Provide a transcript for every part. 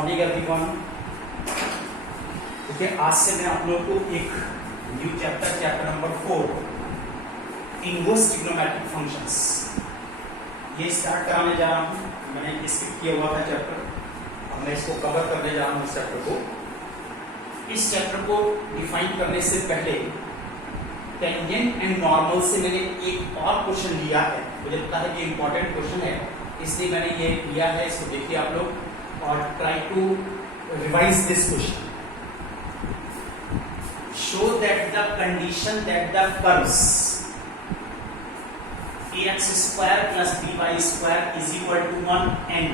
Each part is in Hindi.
Morning everyone. देखिए आज से मैं आप लोगों को एक new chapter number 4 inverse trigonometric functions ये स्टार्ट कराने जा रहा हूँ। मैंने स्किप किया हुआ था चैप्टर, अब मैं इसको कवर करने जा रहा हूँ। इस चैप्टर को डिफाइन करने से पहले टेंजेंट एंड नॉर्मल से मैंने एक और क्वेश्चन लिया है। मुझे लगता है कि इंपॉर्टेंट क्वेश्चन है, इसलिए मैंने ये लिया है। इसको देखिए आप लोग और try to revise this question. Show that the condition that the curves ax square plus by square is equal to 1 and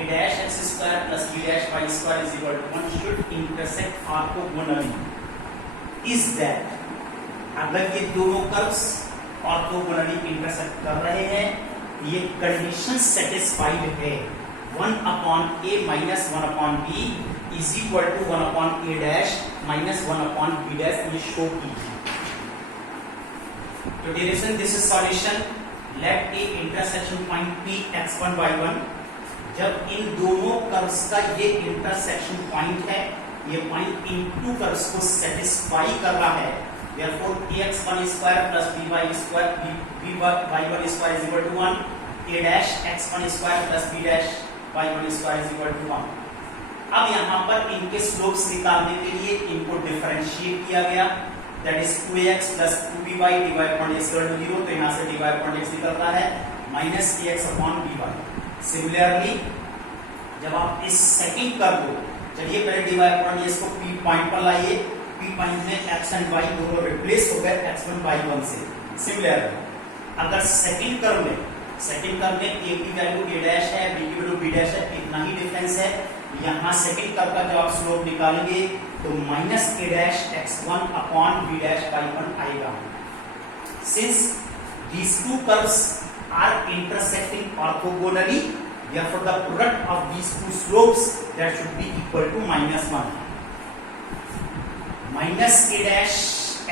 a dash x square plus b dash y square is equal to 1 should intersect orthogonally is that अगर ये दोनों कर्व्स ऑर्थोगोनली इंटरसेक्ट कर रहे हैं, ये कंडीशन सेटिस्फाइड है। 1 upon a minus 1 upon b is equal to 1 upon a dash minus 1 upon b dash, ये शो कीजिए। तो derivation this is solution. Let a intersection point p x1 y1। जब इन दोनों कर्व्स का ये इंटरसेक्शन पॉइंट है, ये पॉइंट इन टू कर्व्स को सेटिस्फाई कर रहा है, therefore ax1 square plus by square by1 square is equal to 1, a dash x1 square plus b dash y1 square is equal to 1। अब यहाँ पर इनके स्लोप्स निकालने के लिए इनको डिफरेंशिएट किया गया, that is 2ax plus 2by dy upon x equal to 0। तो यहाँ से dy upon x निकलता है minus ax upon by। Similarly जब आप इस सेकंड कर्व को, चलिए पहले dy upon x को p पॉइंट पर लाइए, p पॉइंट में x एंड y दोनों रिप्लेस हो गए x1 y1 से। सिमिलरली अगर सेकंड कर्व में a की वैल्यू a डैश है, b की वैल्यू b डैश है, इतना ही डिफरेंस है। यहाँ सेकंड कर्व का जब आप स्लोप निकालेंगे तो minus a dash x1 upon b dash y1 आएगा। Since these two curves are intersecting orthogonally, therefore the product of these two slopes that should be equal to -1। minus a dash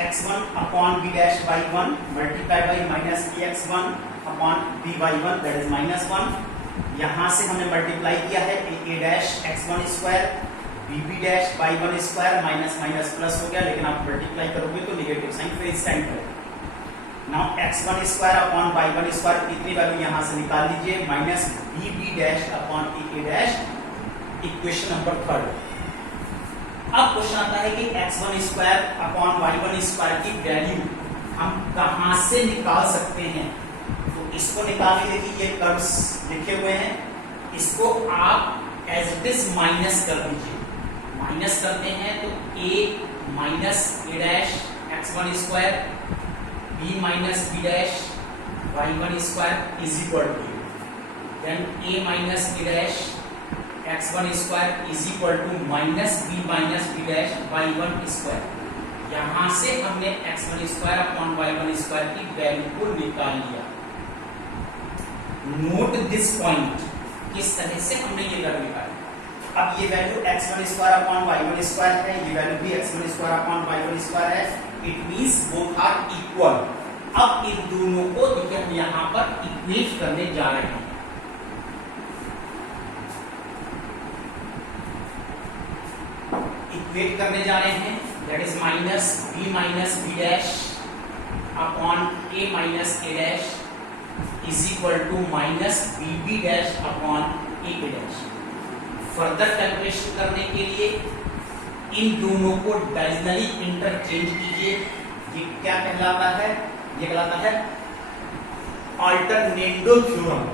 x1 upon b dash y1 multiplied by minus ax1 upon b y1, that is -1। यहां से हमने मल्टीप्लाई किया है a dash x1 square b dash y1 square, minus minus plus हो गया, लेकिन आप मल्टीप्लाई करोगे तो नेगेटिव साइन फिर साइन करेगा। Now x1 square upon y1 square कितनी वैल्यू यहां से निकाल लीजिए, minus b dash upon a dash, equation number 3। अब क्वेश्चन आता है कि x1 square upon y1 square की वैल्यू हम कहां से निकाल सकते हैं। तो इसको निकालने के लिए ये कर्व्स लिखे हुए हैं, इसको आप एज इट इज माइनस कर दीजिए। माइनस करते हैं तो a minus a dash x1 square b minus b dash y1 square is equal to, then a minus a dash x1 square is equal to minus b dash y1 square. यहां से हमने x1 square upon y1 square की वैल्यू को निकाल लिया। नोट दिस पॉइंट, किस तरह से हमने ये वैल्यू निकाली। अब ये value x1 square upon y1 square है, ये वैल्यू भी x1 square upon y1 square है, it means both are equal. अब इन दोनों को देखिए हम यहां पर इक्वेट करने जा रहे हैं। इक्वेट करने जा रहे हैं, that is minus b dash upon a minus a dash is equal to minus b dash upon a dash. Further calculation करने के लिए इन दोनों को डायगोनली इंटरचेंज कीजिए। ये क्या कहलाता है, ये कहलाता है अल्टरनेटो थ्योरम।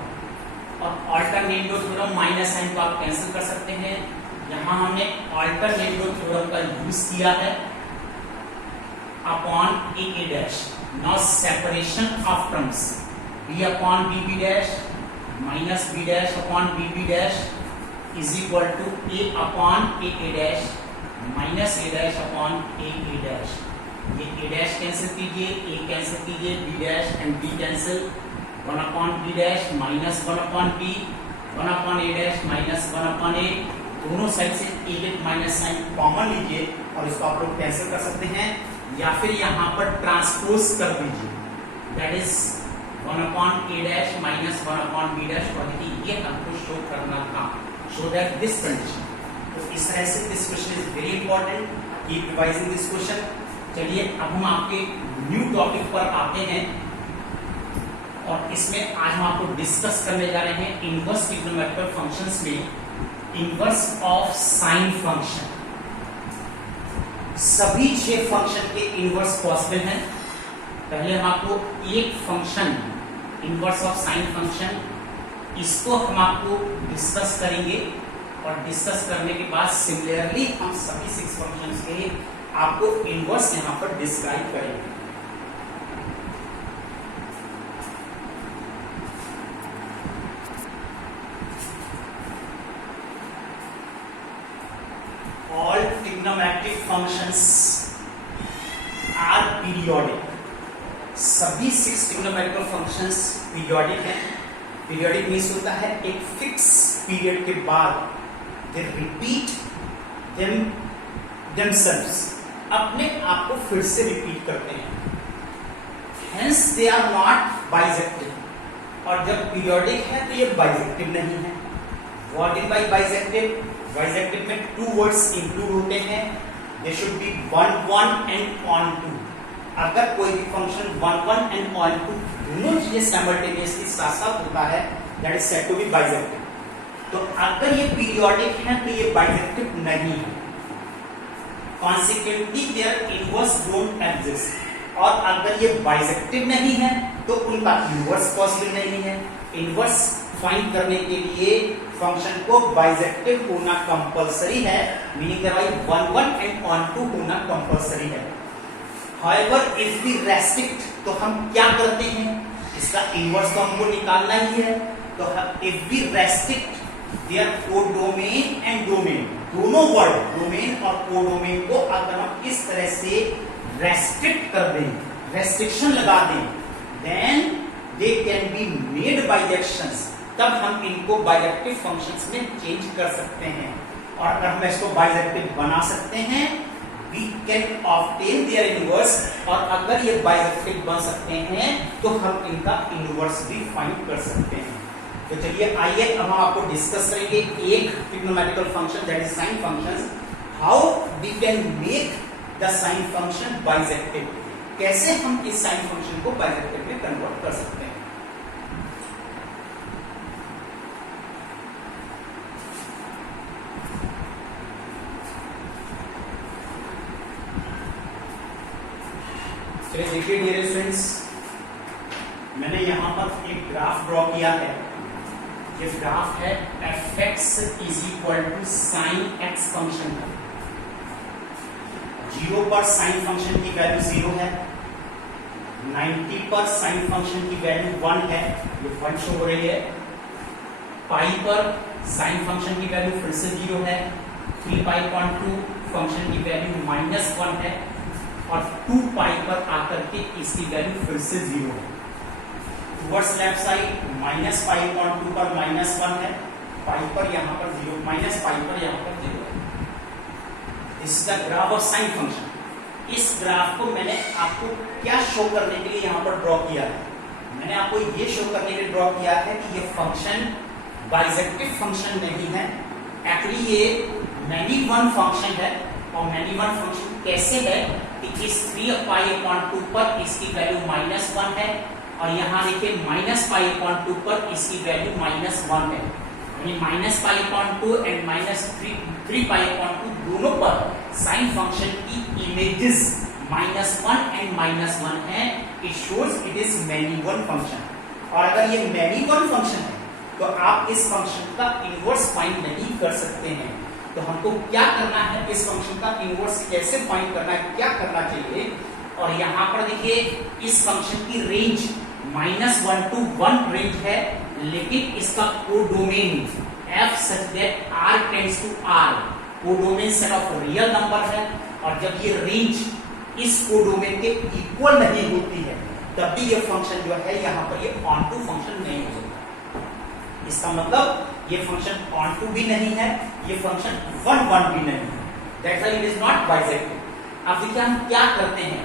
और अल्टरनेटो थ्योरम माइनस साइन को आप कैंसिल कर सकते हैं। यहां हमने अल्टरनेटो थ्योरम का यूज किया है upon a dash. Now separation of terms, b upon b dash minus b dash upon b dash is equal to a upon a dash minus a dash upon a dash. ये a डैश कैंसिल कीजिए, a कैंसिल कीजिए, b dash and b cancel, 1 upon b dash minus 1 upon b, 1 upon a dash minus 1 upon a। दोनों साइड से a माइनस साइन कॉमन लीजिए और इसको आप लोग कैंसिल कर सकते हैं, या फिर यहां पर ट्रांसपोज कर दीजिए, that is 1 upon a dash minus 1 upon b dash. ये हमको शो करना था। show that this condition. तो इस तरह से this question is very important. Keep revising this question. चलिए अब हम आपके न्यू टॉपिक पर आते हैं और इसमें आज हम आपको डिस्कस करने जा रहे हैं इनवर्स ट्रिग्नोमेट्रिक फंक्शंस में इनवर्स ऑफ साइन फंक्शन। सभी 6 फंक्शन के इनवर्स पॉसिबल हैं। पहले हम आपको एक function inverse of sine function इसको हम आपको डिस्कस करेंगे और डिस्कस करने के बाद सिमिलरली हम सभी 6 फंक्शंस के आपको इनवर्स यहां पर डिस्क्राइब करेंगे। All trigonometric functions are periodic. सभी 6 trigonometric functions periodic हैं। Periodic मीन्स होता है एक फिक्स पीरियड के बाद they repeat themselves, अपने आप को फिर से रिपीट करते हैं। Hence they are not bisective. और जब पीरियोडिक है तो ये बाइजेक्टिव नहीं है। What is by bisective? Bisective में 2 वर्ड्स इंक्लूड होते हैं। They should be 1 1 and on 2. अगर कोई भी फंक्शन 1 1 and on 2 दोनों चीजें साइमल्टेनियसली साथ साथ होता है, that is said to be bisective. तो अगर ये पीरियोडिक है तो ये बाइजेक्टिव नहीं है। Consequently their inverse don't exist. और अगर ये बाइजेक्टिव नहीं है तो उनका इनवर्स पॉसिबल नहीं है। इनवर्स फाइंड करने के लिए फंक्शन को बाइजेक्टिव होना कंपलसरी है, मीनिंग दैट 1 1 and on 2 होना कंपलसरी है। However, if we restrict तो हम क्या करते हैं, इसका इनवर्स तो हमको निकालना ही है। तो if we restrict their codomain and domain, दोनों वर्ड डोमेन और कोडोमेन को अगर हम इस तरह से रेस्ट्रिक्ट कर दें, रेस्ट्रिक्शन लगा दें, then they can be made bijections, तब हम इनको बाइजेक्टिव फंक्शंस में चेंज कर सकते हैं। और अगर हम इसको बाइजेक्टिव बना सकते हैं, we can obtain their inverse, और अगर ये बाइजेक्टिव बन सकते हैं तो हम इनका इनवर्स भी फाइंड कर सकते हैं। तो चलिए आइए अब हम आपको डिस्कस करेंगे एक trigonometrical function that is sine function, how we can make the sine function bijective. कैसे हम इस साइन फंक्शन को बाइजेक्टिव में कन्वर्ट कर सकते हैं। चलिए देखिए डियर स्टूडेंट्स, मैंने यहां पर एक ग्राफ ड्रॉ किया है। ये ग्राफ है fx is equal to sine x function का। 0 पर साइन फंक्शन की वैल्यू 0 है, 90 पर साइन फंक्शन की वैल्यू 1 है, ये 1 शो हो रही है। पाई पर साइन फंक्शन की वैल्यू फिर से 0 है, 3π/2 फंक्शन की वैल्यू -1 है और 2π पर आकर के इसकी वैल्यू फिर से 0 है। टुवर्ड्स लेफ्ट साइड -π/2 पर -1 है, पाई पर यहां पर 0, -π पर यहां पर 0 है। This is the graph of sine function. इस ग्राफ को मैंने आपको क्या शो करने के लिए यहां पर ड्रॉ किया है? मैंने आपको ये शो करने के लिए ड्रॉ किया है कि ये फंक्शन बाइजेक्टिव फंक्शन नहीं है। एक्चुअली ये मैनी वन फंक्शन है। और मैनी वन फंक्शन कैसे है कि इस 3π/2 पर इसकी वैल्यू -1 है और यहां देखिए -π/2 पर इसकी वैल्यू -1 है, यानी -π/2 एंड -3π/2 दोनों पर साइन फंक्शन की इमेजेस -1 एंड -1 है। It shows it is many one function. और अगर ये मैनी वन फंक्शन है तो आप इस फंक्शन का इनवर्स फाइंड नहीं कर सकते हैं। तो हमको क्या करना है, इस फंक्शन का इनवर्स कैसे फाइंड करना है, क्या करना चाहिए। और यहां पर देखिए इस फंक्शन की रेंज -1 to 1 रेंज है, लेकिन इसका codomain f such that r tends to r, codomain set of real number है। और जब ये रेंज इस कोडोमेन के इक्वल नहीं होती है तब भी ये फंक्शन जो है यहाँ पर ये ऑन टू फंक्शन नहीं हो सकता। इसका मतलब ये फंक्शन ऑन टू भी नहीं है, ये फंक्शन 1 1 भी नहीं है। That's why it is not bijective. अब देखिए हम क्या करते हैं,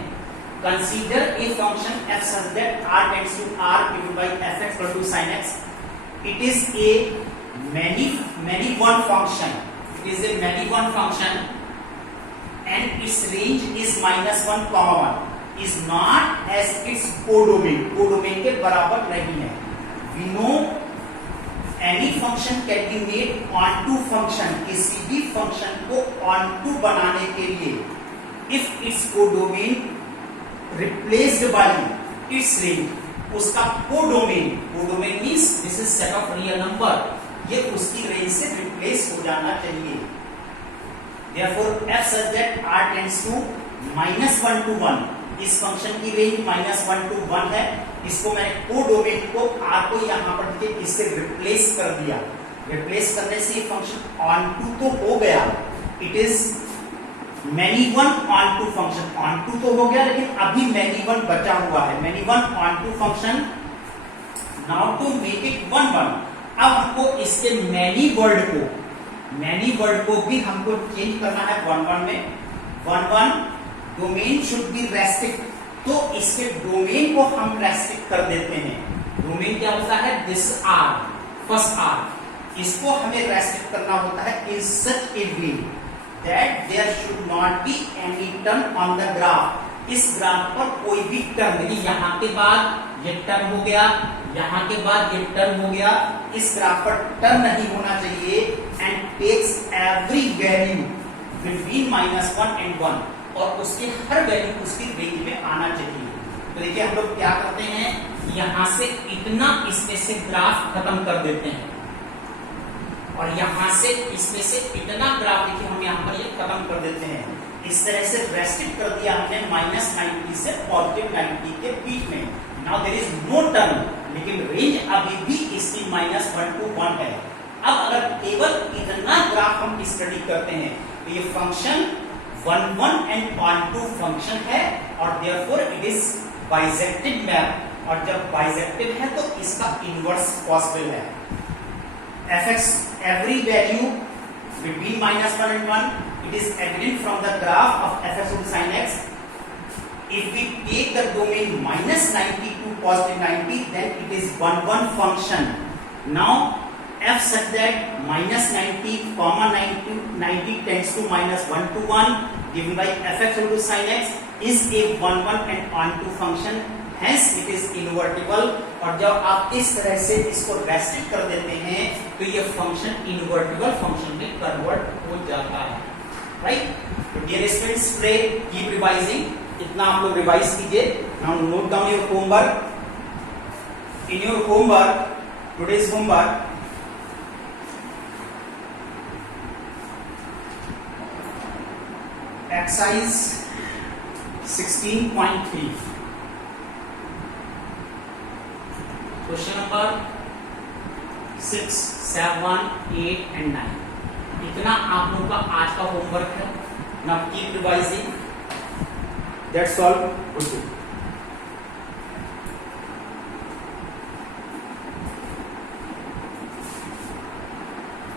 consider a function f such that r tends to r given by fx equal to sin x. It is a many one function. It is a many one function and its range is -1, 1 is not as its codomain. Codomain के बराबर नहीं है. We know any function can be made onto function. किसी भी function को onto बनाने के लिए if its codomain replaced by its range, उसका codomain means this is set of real number, ये उसकी रेंज से रिप्लेस हो जाना चाहिए. Therefore f such that r tends to -1 to 1, इस फंक्शन की रेंज -1 to 1 है. इसको मैंने कोडोमेन को r को यहां पर देखिए इससे रिप्लेस कर दिया. रिप्लेस करने से ये फंक्शन ऑन टू तो हो गया. It is many one onto function. Onto तो हो गया लेकिन अभी मैनी वन बचा हुआ है. Many one onto function. Now to make it 1 1, अब हमको इसके मैनी वर्ड को भी हमको चेंज करना है 1 1 में. 1 1 डोमेन शुड बी रेस्ट्रिक्ट, तो इसके डोमेन को हम रेस्ट्रिक्ट कर देते हैं. डोमेन क्या होता है? This R, first R. इसको हमें रेस्ट्रिक्ट करना होता है in such a way that there should not be any turn on the graph. इस ग्राफ पर कोई भी टर्न नहीं. यहाँ के बाद ये टर्न हो गया, यहाँ के बाद ये टर्न हो गया. इस ग्राफ पर टर्न नहीं होना चाहिए. And takes every value between -1 and 1, और उसके हर वैल्यू उसकी रेंज में आना चाहिए. तो देखिए हम लोग क्या करते हैं, यहाँ से इतना इसमें से ग्राफ खत्म कर देते हैं और यहां से इसमें से इतना ग्राफ देखिए हम यहां पर ये खत्म कर देते हैं. इस तरह से रेस्ट्रिक्ट कर दिया हमने -90 से +90 के बीच में. Now there is no turn, लेकिन रेंज अभी भी इसकी -1 to 1 है. अब अगर केवल इतना ग्राफ हम स्टडी करते हैं तो ये फंक्शन 1 1 and 1 2 फंक्शन है और therefore it is bijective map. और जब बाइजेक्टिव है तो इसका इनवर्स पॉसिबल है. fx every value between -1 and 1, it is evident from the graph of fx of sin x. If we take the domain -90 to +90, then it is 1 1 function. Now f such that -90, 90 tends to -1 to 1 given by fx of sin x is a 1 1 and 1 2 function. Hence it is invertible. और जब आप इस तरह से इसको रेस्ट्रिक्ट कर देते हैं तो ये फंक्शन इनवर्टिबल फंक्शन में कन्वर्ट हो जाता है. राइट? तो dear students, please keep revising. इतना आप लोग रिवाइज कीजिए. Now note down your homework. In your homework, today's homework, exercise 16.3, question number 6, 7, 8 and 9. इतना आप लोगों का आज का होमवर्क है. Now keep revising. That's all. Good.